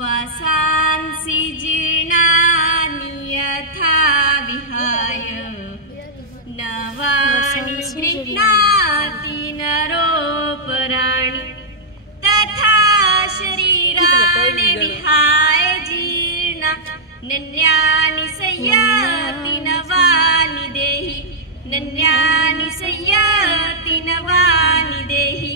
वासांसि जीर्णानि यथा विहाय नवानि गृह्णाति नरोपराणि तथा शरीराणि विहाय नन्यानि संयाति नवानि देहि नन्यानि संयाति नवानि देहि।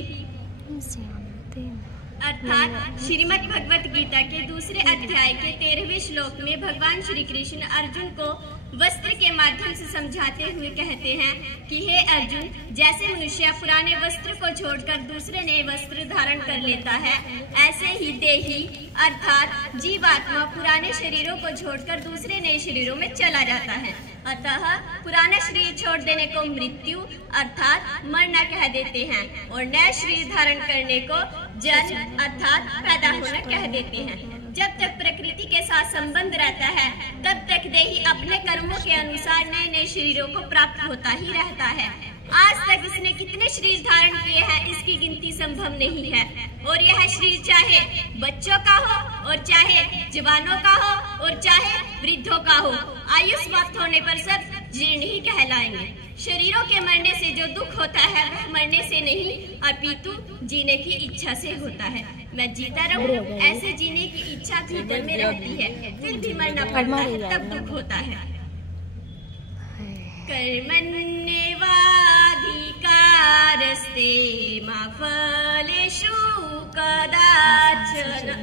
अर्थात श्रीमद् भगवत गीता के दूसरे अध्याय के 13वें श्लोक में भगवान श्री कृष्ण अर्जुन को वस्त्र के माध्यम से समझाते हुए कहते हैं कि हे अर्जुन, जैसे मनुष्य पुराने वस्त्र को छोड़कर दूसरे नए वस्त्र धारण कर लेता है, ऐसे ही देही अर्थात जीवात्मा पुराने शरीरों को छोड़कर दूसरे नए शरीरों में चला जाता है। अतः पुराना शरीर छोड़ देने को मृत्यु अर्थात मरना कह देते हैं और नया शरीर धारण करने को जन्म अर्थात पैदा होना कह देते हैं। जब तक प्रकृति के साथ संबंध रहता है तब तक देही अपने कर्मों के अनुसार नए नए शरीरों को प्राप्त होता ही रहता है। आज तक इसने कितने शरीर धारण किए हैं इसकी गिनती संभव नहीं है और यह शरीर चाहे बच्चों का हो और चाहे जवानों का हो और चाहे वृद्धों का हो, आयु समाप्त होने पर सब जीर्ण ही कहलाएंगे। शरीरों के मरने से जो दुख होता है वह मरने से नहीं अपितु जीने की इच्छा से होता है। मैं जीता रहूं ऐसे जीने की इच्छा भीतर में रहती है, फिर भी मरना पड़ता है तब दुख होता है। कर्मण्येवाधिकारस्ते मा फलेषु कदाचन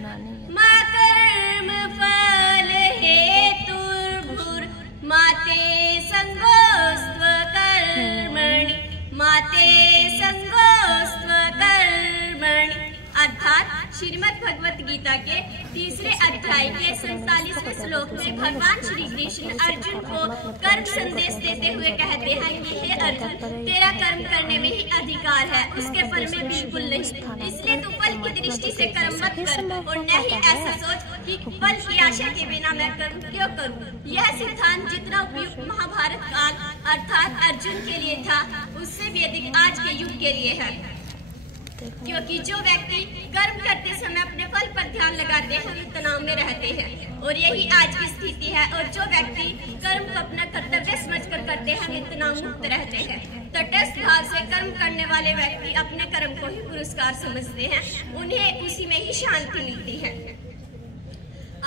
मा कर्मफल हेतुर्भुर्मा ते संगोस्त्वकर्मणि मा ते संगोस्त्वकर्मणि। अर्थात श्रीमद् भगवत गीता के तीसरे अध्याय के 47वें श्लोक में भगवान श्री कृष्ण अर्जुन को कर्म संदेश देते हुए कहते हैं कि हे अर्जुन, तेरा कर्म करने में ही अधिकार है, उसके फल में बिल्कुल नहीं। इसलिए तू फल की दृष्टि से कर्म मत कर और न ही ऐसा सोच कि फल की आशा के बिना मैं कर्म क्यों करूं। यह सिद्धांत जितना उपयुक्त महाभारत काल अर्थात अर्जुन के लिए था उससे भी अधिक आज के युग के लिए है, क्योंकि जो व्यक्ति कर्म करते समय अपने फल पर ध्यान लगाते हैं वे तनाव में रहते हैं और यही आज की स्थिति है। और जो व्यक्ति कर्म को अपना कर्तव्य समझकर करते हैं वे तनाव मुक्त रहते हैं। तटस्थ भाव से कर्म करने वाले व्यक्ति अपने कर्म को ही पुरस्कार समझते हैं, उन्हें उसी में ही शांति मिलती है।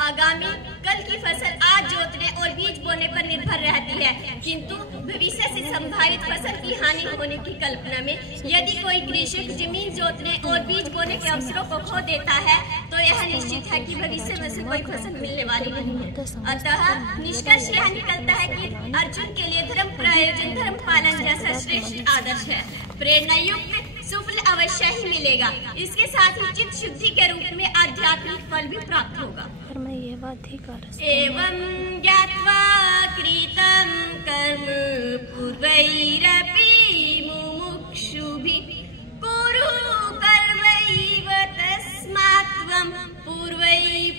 आगामी कल की फसल आज जोतने और बीज बोने पर निर्भर रहती है, किंतु भविष्य से संभावित फसल की हानि होने की कल्पना में यदि कोई कृषक जमीन जोतने और बीज बोने के अवसरों को खो देता है तो यह निश्चित है कि भविष्य में से कोई फसल मिलने वाली नहीं है। अतः निष्कर्ष यह निकलता है कि अर्जुन के लिए धर्म प्रायोजन धर्म पालन जैसा श्रेष्ठ आदर्श है। प्रेरणा युक्त सुफल अवश्य ही मिलेगा, इसके साथ ही चित्त शुद्धि के रूप में आध्यात्मिक फल भी प्राप्त होगा। एवं ज्ञात्वा कृतं कर्म पूर्वैरपि मुमुक्षुभिः कुरु कर्मैव तस्मात् त्वं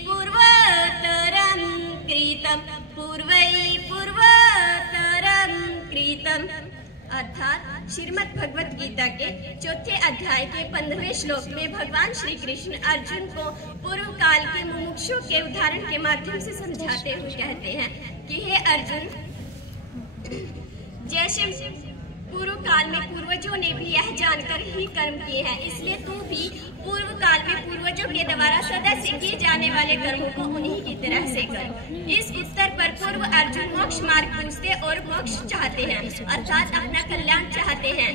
पूर्वतरं कृतं। अर्थात श्रीमद् भगवत गीता के चौथे अध्याय के 15वें श्लोक में भगवान श्री कृष्ण अर्जुन को पूर्व काल के मुमुक्षु के उदाहरण के माध्यम से समझाते हुए कहते हैं कि हे अर्जुन, जैसे पूर्व काल में पूर्वजों ने भी यह जानकर ही कर्म किए हैं, इसलिए तू भी पूर्व काल में पूर्वजों के द्वारा सदा से किए जाने वाले कर्मों को उन्हीं की तरह से कर। इस उत्तर पर पूर्व अर्जुन मोक्ष मार्ग पूछते और मोक्ष चाहते हैं अर्थात अपना कल्याण चाहते हैं।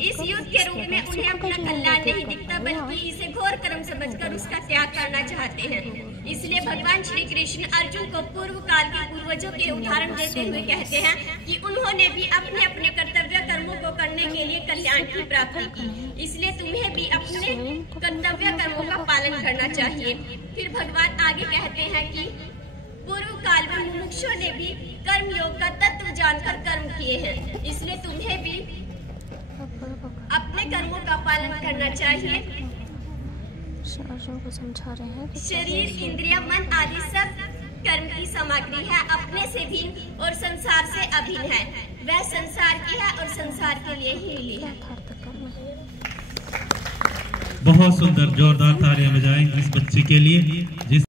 इस युद्ध के रूप में उन्हें अपना कल्याण नहीं दिखता बल्कि इसे घोर कर्म समझकर उसका त्याग करना चाहते हैं। इसलिए भगवान श्री कृष्ण अर्जुन को पूर्व काल के पूर्वजों के उदाहरण देते हुए कहते हैं कि उन्होंने भी अपने अपने कर्तव्य कर्मों को करने के लिए कल्याण की प्राप्ति की, इसलिए तुम्हें भी अपने कर्तव्य कर्मों का पालन करना चाहिए। फिर भगवान आगे कहते हैं कि पूर्व काल में मुमुक्षुओं ने भी कर्म योग का तत्व जानकर कर्म किए हैं, इसलिए तुम्हें भी अपने कर्मों का पालन करना चाहिए। अर्जुन को समझा रहे हैं शरीर इंद्रिया मन आदि सब कर्म की सामग्री है, अपने से भिन्न और संसार से अभिन्न है। वह संसार की है और संसार के लिए ही मिली है। बहुत सुंदर, जोरदार तालियां बजाएं इस बच्चे के लिए जिस